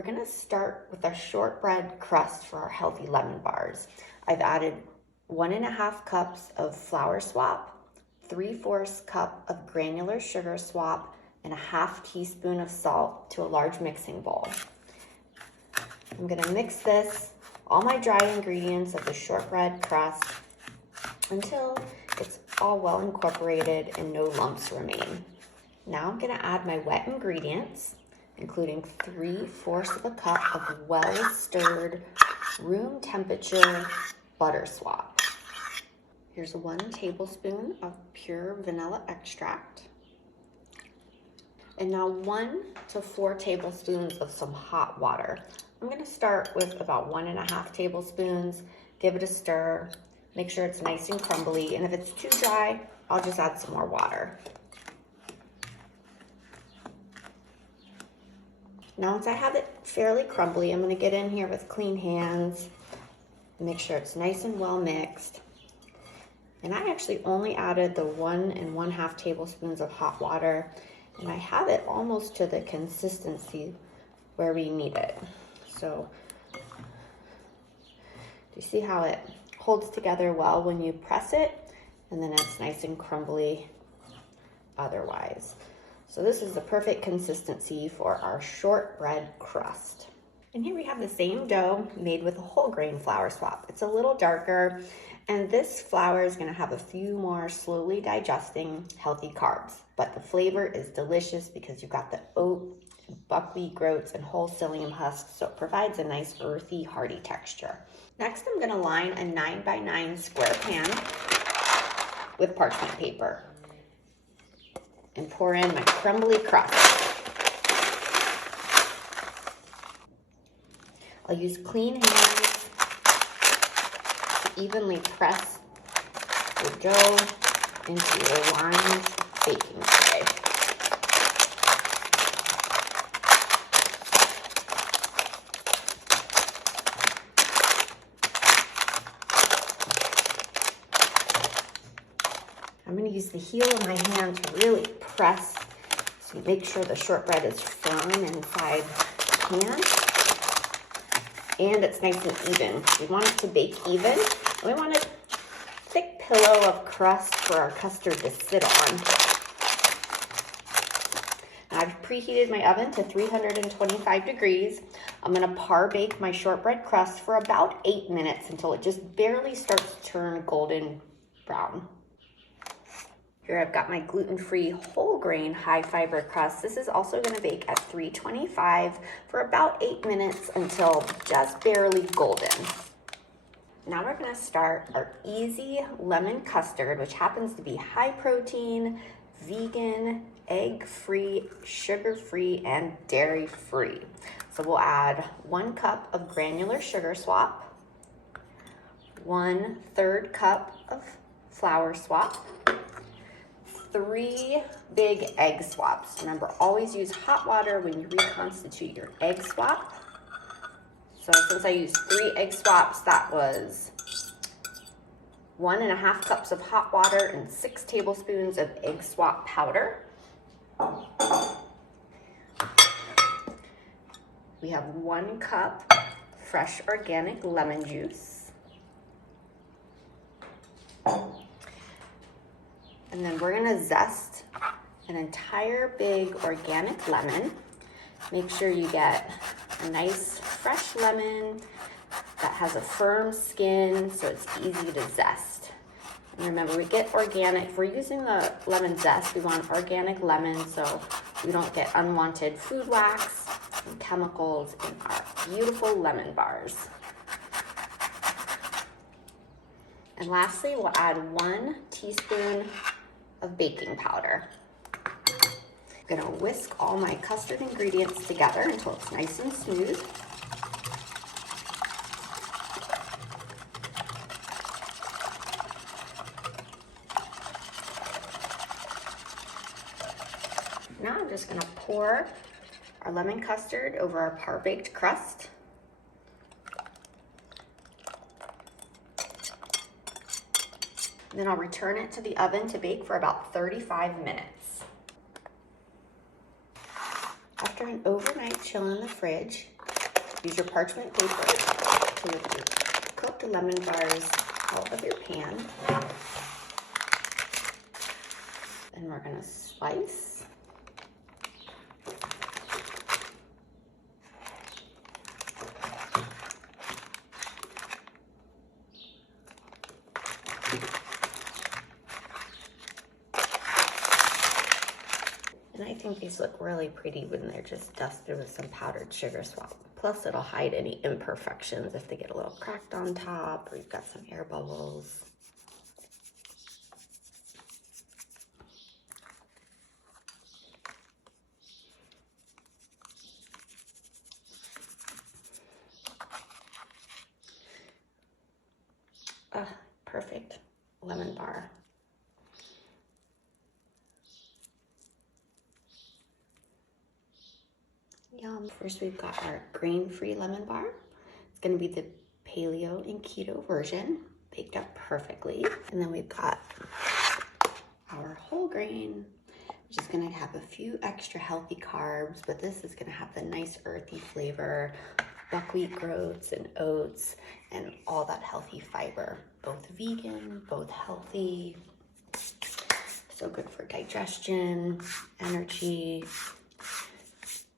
We're gonna start with our shortbread crust for our healthy lemon bars. I've added 1.5 cups of flour swap, 3/4 cup of granular sugar swap, and a 1/2 teaspoon of salt to a large mixing bowl. I'm gonna mix all my dry ingredients of the shortbread crust until it's all well incorporated and no lumps remain. Now I'm gonna add my wet ingredients, including 3/4 of a cup of well-stirred, room temperature butter swap. Here's 1 tablespoon of pure vanilla extract. And now 1 to 4 tablespoons of some hot water. I'm gonna start with about 1.5 tablespoons, give it a stir, make sure it's nice and crumbly, and if it's too dry, I'll just add some more water. Now once I have it fairly crumbly, I'm gonna get in here with clean hands and make sure it's nice and well mixed. And I actually only added the 1 1/2 tablespoons of hot water, and I have it almost to the consistency where we need it. So, do you see how it holds together well when you press it? And then it's nice and crumbly otherwise. So this is the perfect consistency for our shortbread crust. And here we have the same dough made with a whole grain flour swap. It's a little darker, and this flour is gonna have a few more slowly digesting healthy carbs, but the flavor is delicious because you've got the oat, buckwheat groats, and whole psyllium husks, so it provides a nice earthy, hearty texture. Next, I'm gonna line a 9x9 square pan with parchment paper and pour in my crumbly crust. I'll use clean hands to evenly press the dough into a lined baking tray. I'm going to use the heel of my hand to really press to make sure the shortbread is firm inside the pan. And it's nice and even. We want it to bake even. And we want a thick pillow of crust for our custard to sit on. And I've preheated my oven to 325 degrees. I'm gonna par bake my shortbread crust for about 8 minutes until it just barely starts to turn golden brown. Here I've got my gluten-free whole grain high fiber crust. This is also gonna bake at 325 for about 8 minutes until just barely golden. Now we're gonna start our easy lemon custard, which happens to be high protein, vegan, egg-free, sugar-free, and dairy-free. So we'll add 1 cup of granular sugar swap, 1/3 cup of flour swap, 3 big egg swaps. Remember, always use hot water when you reconstitute your egg swap. So since I used 3 egg swaps, that was 1.5 cups of hot water and 6 tablespoons of egg swap powder. We have 1 cup fresh organic lemon juice. And then we're gonna zest an entire big organic lemon. Make sure you get a nice fresh lemon that has a firm skin so it's easy to zest. And remember, we get organic. If we're using the lemon zest, we want organic lemon so we don't get unwanted food wax and chemicals in our beautiful lemon bars. And lastly, we'll add 1 teaspoon of baking powder. I'm gonna whisk all my custard ingredients together until it's nice and smooth. Now I'm just gonna pour our lemon custard over our par-baked crust. Then I'll return it to the oven to bake for about 35 minutes. After an overnight chill in the fridge, Use your parchment paper to lift your cooked lemon bars out of your pan. And we're gonna slice. And I think these look really pretty when they're just dusted with some powdered sugar swap. Plus it'll hide any imperfections if they get a little cracked on top or you've got some air bubbles. Perfect lemon bar. Yum. First we've got our grain-free lemon bar. It's gonna be the paleo and keto version, baked up perfectly. And then we've got our whole grain, which is gonna have a few extra healthy carbs, but this is gonna have the nice earthy flavor, buckwheat groats and oats, and all that healthy fiber. Both vegan, both healthy. So good for digestion, energy,